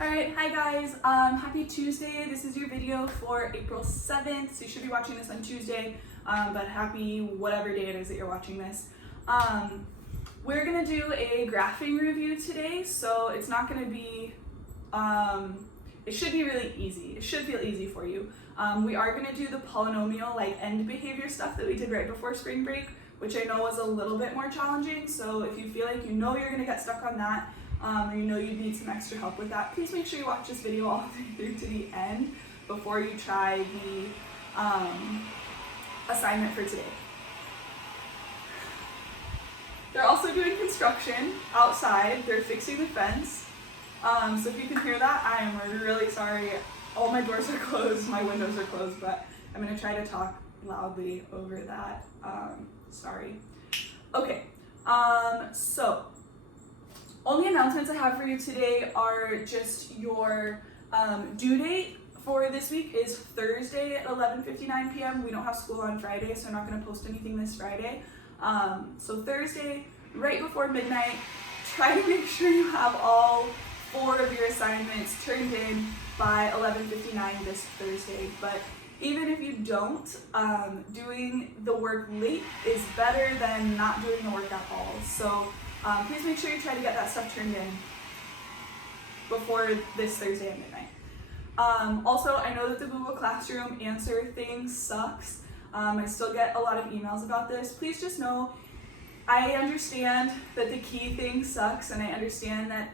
Alright, hi guys, happy Tuesday. This is your video for April 7th, so you should be watching this on Tuesday, but happy whatever day it is that you're watching this. We're going to do a graphing review today, so it's not going to be, it should be really easy. It should feel easy for you. We are going to do the polynomial end behavior stuff that we did right before spring break, which I know was a little bit more challenging, so if you feel like you know you're going to get stuck on that, or you know you'd need some extra help with that, please make sure you watch this video all the way through to the end before you try the assignment for today. They're also doing construction outside. They're fixing the fence. So if you can hear that, I am really sorry. All my doors are closed, my windows are closed, but I'm going to try to talk loudly over that. Sorry. Okay, so only announcements I have for you today are just your due date for this week is Thursday at 11:59 p.m. We don't have school on Friday, so I'm not going to post anything this Friday. So Thursday, right before midnight, try to make sure you have all 4 of your assignments turned in by 11:59 this Thursday. But even if you don't, doing the work late is better than not doing the work at all. So please make sure you try to get that stuff turned in before this Thursday at midnight. Also, I know that the Google Classroom answer thing sucks. I still get a lot of emails about this. Please just know, I understand that the key thing sucks, and I understand that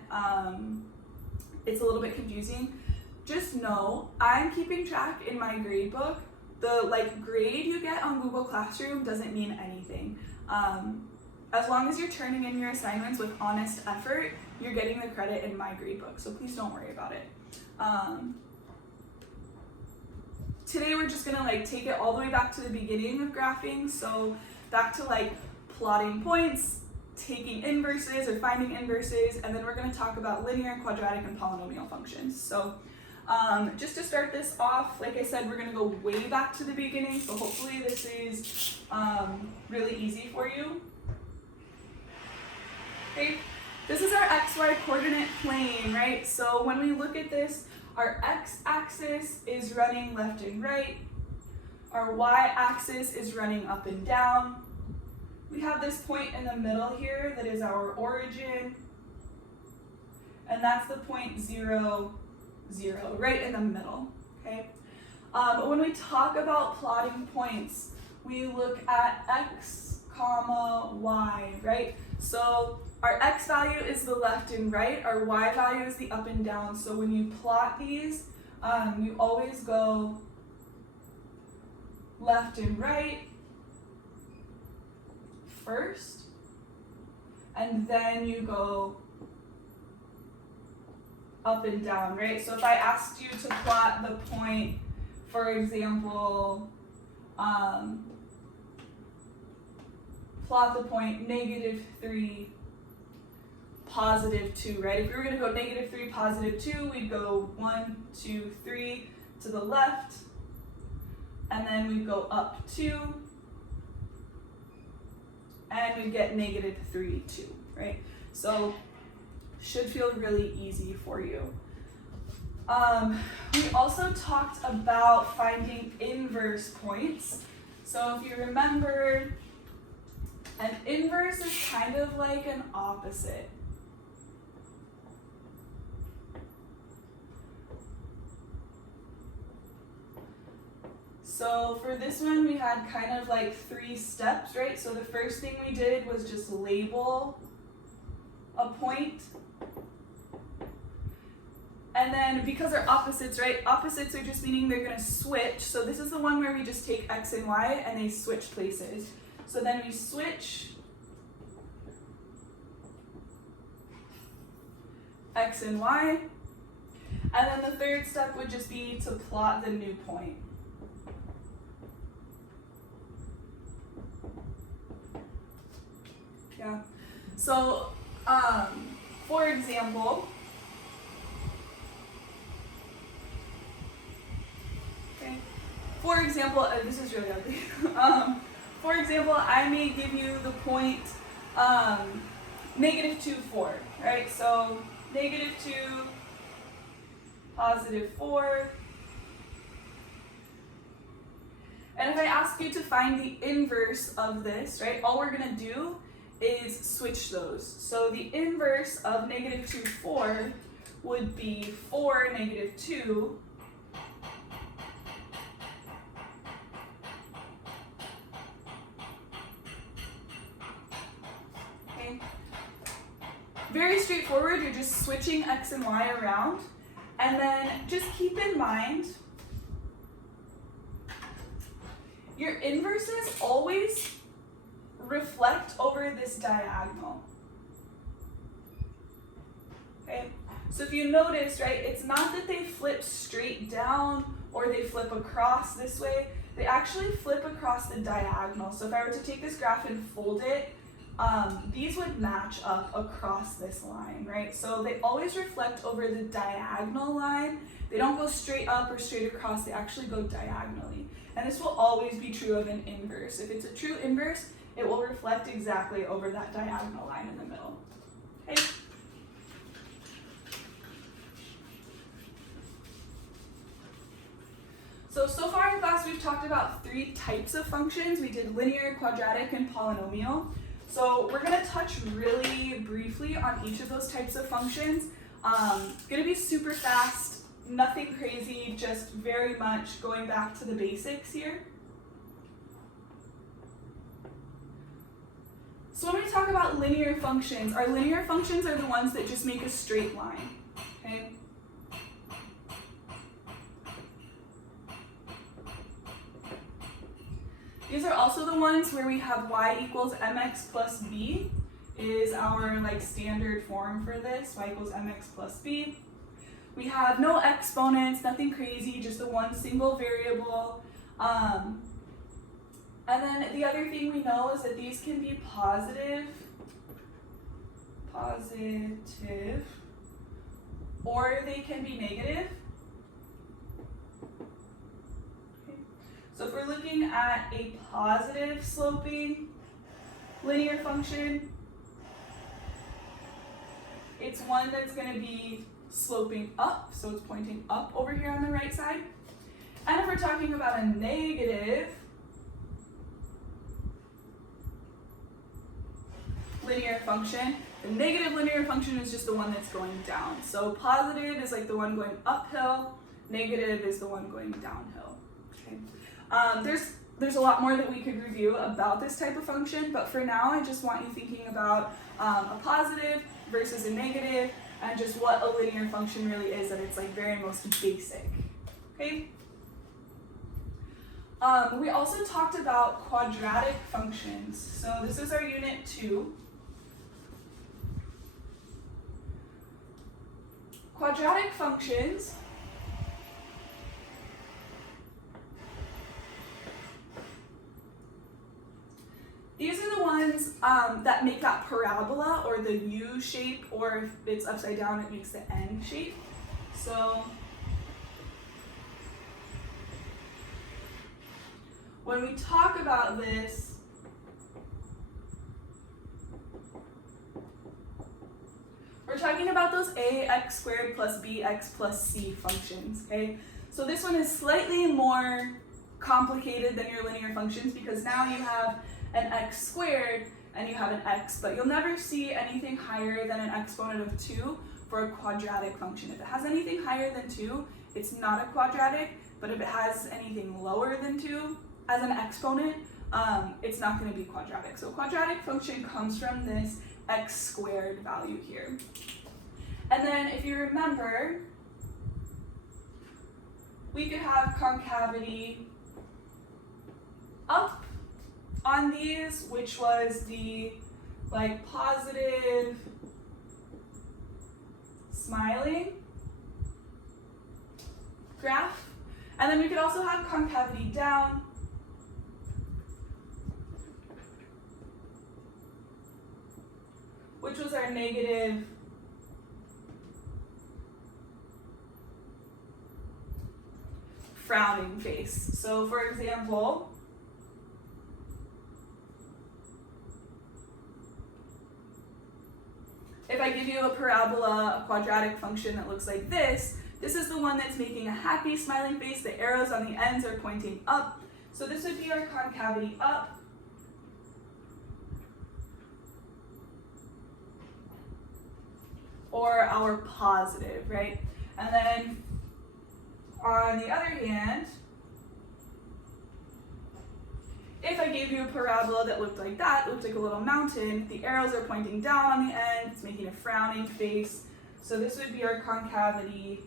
it's a little bit confusing. Just know, I'm keeping track in my grade book. The grade you get on Google Classroom doesn't mean anything. As long as you're turning in your assignments with honest effort, you're getting the credit in my grade book, so please don't worry about it. Today we're just gonna take it all the way back to the beginning of graphing, so back to plotting points, taking inverses or finding inverses, and then we're gonna talk about linear, quadratic, and polynomial functions. So just to start this off, like I said, we're gonna go way back to the beginning, so hopefully this is really easy for you. Okay, this is our xy coordinate plane, right? So when we look at this, our x-axis is running left and right. Our y-axis is running up and down. We have this point in the middle here that is our origin. And that's the point 0, 0, right in the middle, okay? But when we talk about plotting points, we look at x, comma, y, right? So our x value is the left and right, our y value is the up and down. So when you plot these, you always go left and right first, and then you go up and down, right? So if I asked you to plot the point, for example, plot the point -3, +2, right? If we were going to go -3, +2, we'd go 1, 2, 3 to the left, and then we'd go up 2, and we'd get -3, 2, right? So should feel really easy for you. We also talked about finding inverse points. So if you remember, an inverse is kind of like an opposite. So for this one, we had kind of 3 steps, right? So the first thing we did was just label a point. And then because they're opposites, right? Opposites are just meaning they're going to switch. So this is the one where we just take x and y and they switch places. So then we switch x and y. And then the third step would just be to plot the new point. Yeah. So, for example, this is really ugly. For example, I may give you the point -2, 4, right? So -2, positive 4. And if I ask you to find the inverse of this, right, all we're going to do is switch those. So the inverse of negative 2, 4 would be 4, negative 2. Okay. Very straightforward, you're just switching x and y around. And then just keep in mind, your inverses always reflect over this diagonal. Okay, so if you notice, right, it's not that they flip straight down or they flip across this way, they actually flip across the diagonal. So if I were to take this graph and fold it, these would match up across this line, right? So they always reflect over the diagonal line. They don't go straight up or straight across, they actually go diagonally. And this will always be true of an inverse. If it's a true inverse, it will reflect exactly over that diagonal line in the middle. Okay? So far in class we've talked about 3 types of functions. We did linear, quadratic, and polynomial. So we're going to touch really briefly on each of those types of functions. It's going to be super fast, nothing crazy, just very much going back to the basics here. So when we talk about linear functions, our linear functions are the ones that just make a straight line. Okay? These are also the ones where we have y equals mx plus b is our standard form for this, y equals mx plus b. We have no exponents, nothing crazy, just the one single variable. And then the other thing we know is that these can be positive, or they can be negative. So if we're looking at a positive sloping linear function, it's one that's going to be sloping up, so it's pointing up over here on the right side. And if we're talking about a negative linear function, the negative linear function is just the one that's going down. So positive is like the one going uphill, negative is the one going downhill. Okay. There's a lot more that we could review about this type of function, but for now I just want you thinking about a positive versus a negative and just what a linear function really is at its very most basic. Okay? We also talked about quadratic functions. So this is our unit 2. Quadratic functions these are the ones that make that parabola or the U shape, or if it's upside down, it makes the N shape. So when we talk about this, we're talking about those ax squared plus bx plus c functions, okay? So this one is slightly more complicated than your linear functions because now you have an x squared and you have an x, but you'll never see anything higher than an exponent of 2 for a quadratic function. If it has anything higher than 2, it's not a quadratic, but if it has anything lower than 2 as an exponent, it's not going to be quadratic. So a quadratic function comes from this x squared value here. And then if you remember, we could have concavity up on these, which was the positive smiling graph. And then we could also have concavity down, which was our negative frowning face. So for example, if I give you a parabola, a quadratic function that looks like this, This is the one that's making a happy smiling face. The arrows on the ends are pointing up. So this would be our concavity up. Or our positive, right? And then on the other hand, if I gave you a parabola that looked like that, looked like a little mountain, the arrows are pointing down on the end, it's making a frowning face. So this would be our concavity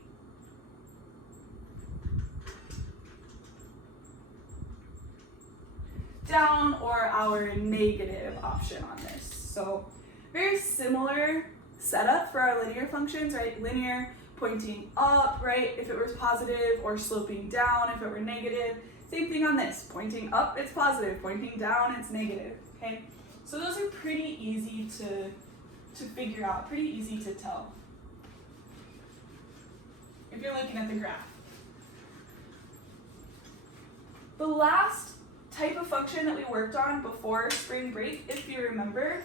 down, or our negative option on this. So very similar setup for our linear functions, right? Linear pointing up, right? If it was positive, or sloping down if it were negative. Same thing on this, pointing up, it's positive, pointing down, it's negative, okay? So those are pretty easy to figure out, pretty easy to tell if you're looking at the graph. The last type of function that we worked on before spring break, if you remember,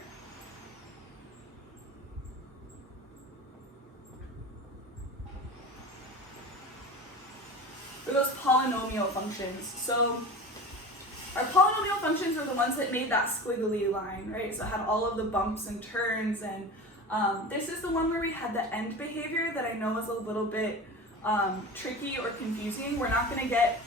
were those polynomial functions. So our polynomial functions were the ones that made that squiggly line, right? So it had all of the bumps and turns, and this is the one where we had the end behavior that I know is a little bit tricky or confusing. We're not going to get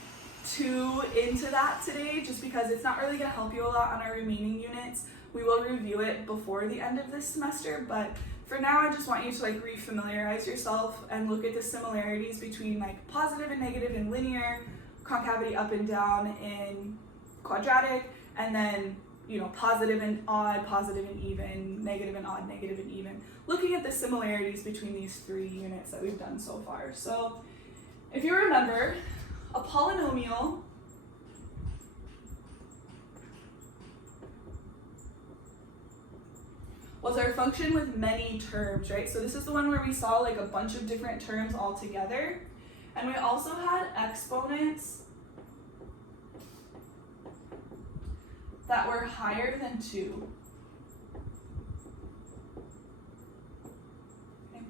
too into that today just because it's not really going to help you a lot on our remaining units. We will review it before the end of this semester, but for now I just want you to like refamiliarize yourself and look at the similarities between like positive and negative in linear, concavity up and down in quadratic, and then positive and odd, positive and even, negative and odd, negative and even. Looking at the similarities between these three units that we've done so far. So if you remember, a polynomial was our function with many terms, right? So this is the one where we saw like a bunch of different terms all together. And we also had exponents that were higher than 2. Okay.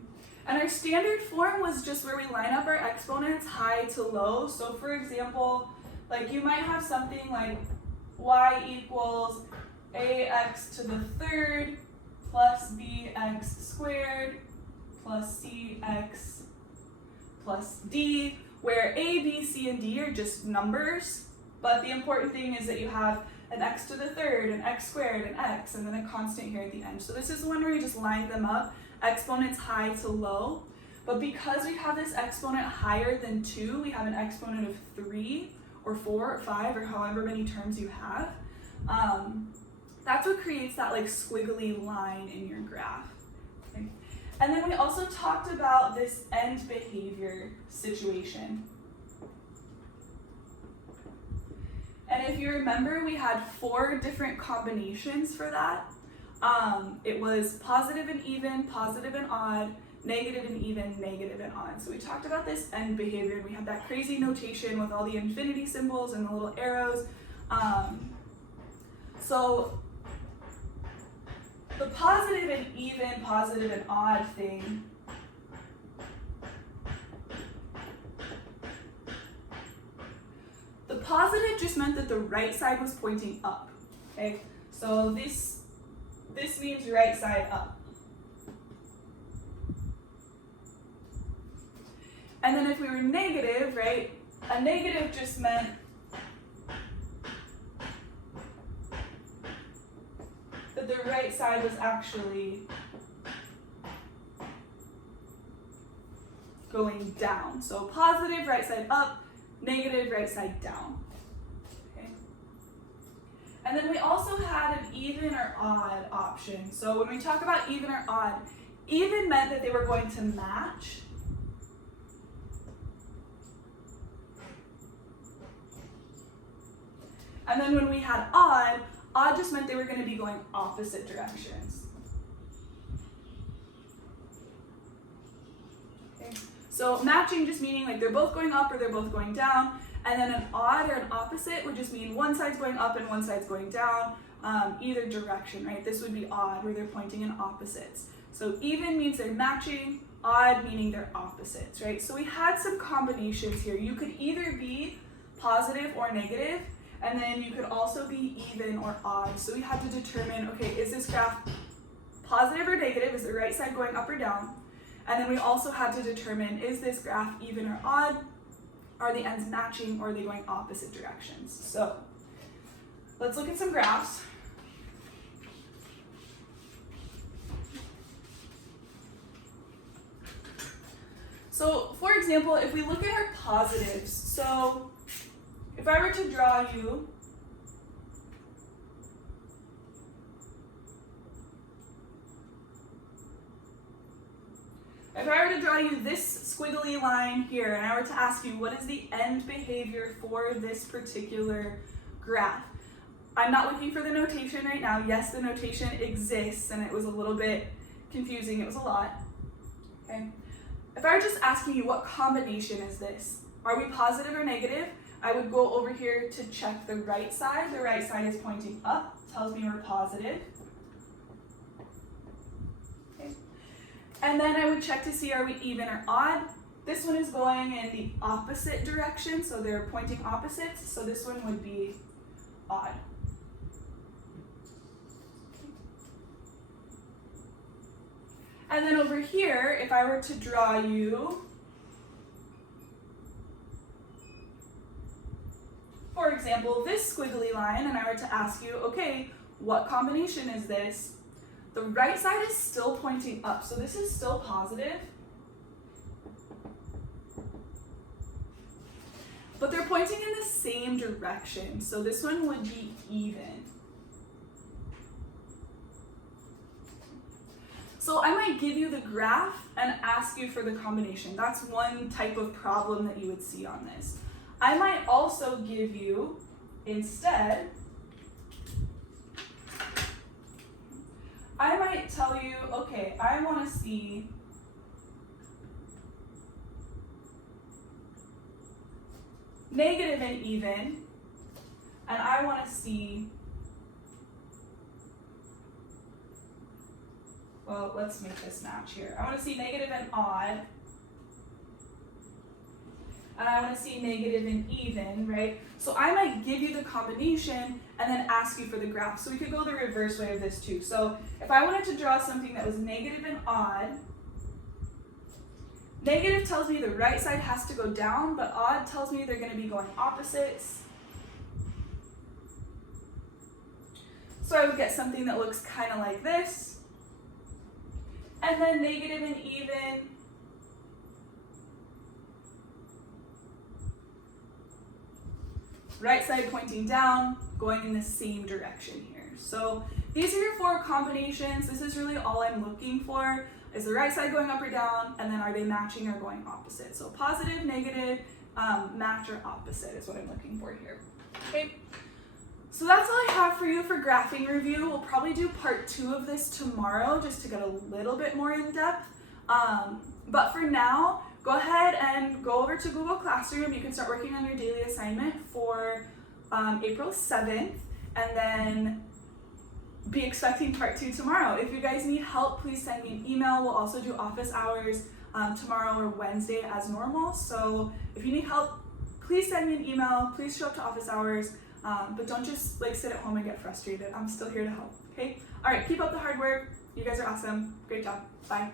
And our standard form was just where we line up our exponents high to low. So for example, like you might have something like y equals ax to the third plus bx squared plus cx plus d, where a, b, c, and d are just numbers, but the important thing is that you have an x to the third, an x squared, an x, and then a constant here at the end. So this is the one where we just line them up, exponents high to low. But because we have this exponent higher than 2, we have an exponent of 3 or 4 or 5 or however many terms you have. That's what creates that like squiggly line in your graph. Okay. And then we also talked about this end behavior situation. And if you remember, we had 4 different combinations for that. It was positive and even, positive and odd, negative and even, negative and odd. So we talked about this end behavior, and we had that crazy notation with all the infinity symbols and the little arrows. So the positive and even, positive and odd thing the positive just meant that the right side was pointing up, okay? So this means right side up. And then if we were negative, right, a negative just meant that the right side was actually going down. So positive, right side up, negative, right side down. Okay. And then we also had an even or odd option. So when we talk about even or odd, even meant that they were going to match. And then when we had odd just meant they were going to be going opposite directions. Okay. So matching just meaning like they're both going up or they're both going down. And then an odd or an opposite would just mean one side's going up and one side's going down, either direction, right? This would be odd, where they're pointing in opposites. So even means they're matching, odd, meaning they're opposites, right? So we had some combinations here. You could either be positive or negative, and then you could also be even or odd. So we had to determine, okay, is this graph positive or negative? Is the right side going up or down? And then we also had to determine, is this graph even or odd? Are the ends matching, or are they going opposite directions? So let's look at some graphs. So for example, if we look at our positives, so if I were to draw you this squiggly line here, and I were to ask you what is the end behavior for this particular graph, I'm not looking for the notation right now. Yes, the notation exists, and it was a little bit confusing. It was a lot. Okay. If I were just asking you what combination is this, are we positive or negative? I would go over here to check the right side. The right side is pointing up, tells me we're positive. Okay. And then I would check to see, are we even or odd? This one is going in the opposite direction, so they're pointing opposites, so this one would be odd. And then over here, if I were to draw you, for example, this squiggly line, and I were to ask you, okay, what combination is this? The right side is still pointing up, so this is still positive. But they're pointing in the same direction, so this one would be even. So I might give you the graph and ask you for the combination. That's one type of problem that you would see on this. I might also give you, instead, I might tell you, okay, I want to see negative and even, and I want to see, well, let's make this match here. I want to see negative and odd, and I want to see negative and even, right? So I might give you the combination and then ask you for the graph. So we could go the reverse way of this too. So if I wanted to draw something that was negative and odd, negative tells me the right side has to go down, but odd tells me they're going to be going opposites. So I would get something that looks kind of like this. And then negative and even, right side pointing down, going in the same direction here. So these are your four combinations. This is really all I'm looking for. Is the right side going up or down, and then are they matching or going opposite? So positive, negative, match or opposite is what I'm looking for here. Okay. So that's all I have for you for graphing review. We'll probably do part 2 of this tomorrow just to get a little bit more in depth. But for now, go ahead and go over to Google Classroom. You can start working on your daily assignment for April 7th, and then be expecting part 2 tomorrow. If you guys need help, please send me an email. We'll also do office hours tomorrow or Wednesday as normal. So if you need help, please send me an email. Please show up to office hours. But don't just sit at home and get frustrated. I'm still here to help, okay? All right, keep up the hard work. You guys are awesome. Great job. Bye.